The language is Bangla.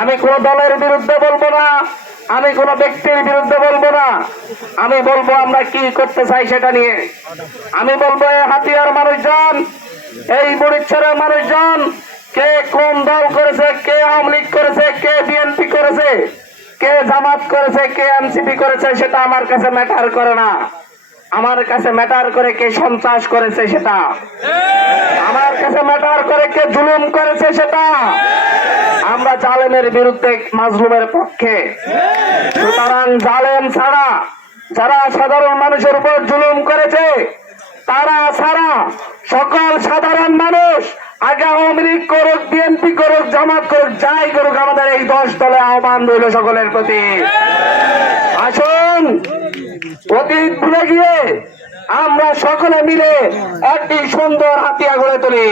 আমি কোন দলের বিরুদ্ধে বলবো না, আমি কোন ব্যক্তির বিরুদ্ধে বলবো না। আমি বলবো আমরা কি করতে চাই সেটা নিয়ে। আমি বলবো এই হাতিয়ার মানুষজন, এই বুড়িচ্ছরের মানুষজন, কে কোন দল করেছে, কে আওয়ামী লীগ করেছে, কে বিএনপি করেছে, কে জামাত করেছে, কে এনসিপি করেছে, সেটা আমার কাছে ম্যাটার করে না। আমার কাছে ম্যাটার করে কে সন্ত্রাস করেছে সেটা, আমার কাছে ম্যাটার করে কে জুলুম করেছে সেটা। আমরা জালেমের বিরুদ্ধে, মাজলুমের পক্ষে। সুতরাং জালেম ছাড়া যারা সাধারণ মানুষের উপর জুলুম করেছে, তারা ছাড়া সকল সাধারণ মানুষ, আগে আওয়ামী লীগ করুক, বিএনপি করুক, জামাত করুক, যাই করুক, আমাদের এই 10 দলে আহ্বান রইল সকলের প্রতি। আসুন অতীত ভুলে গিয়ে আমরা সকলে মিলে একটি সুন্দর হাতিয়া গড়ে তুলি।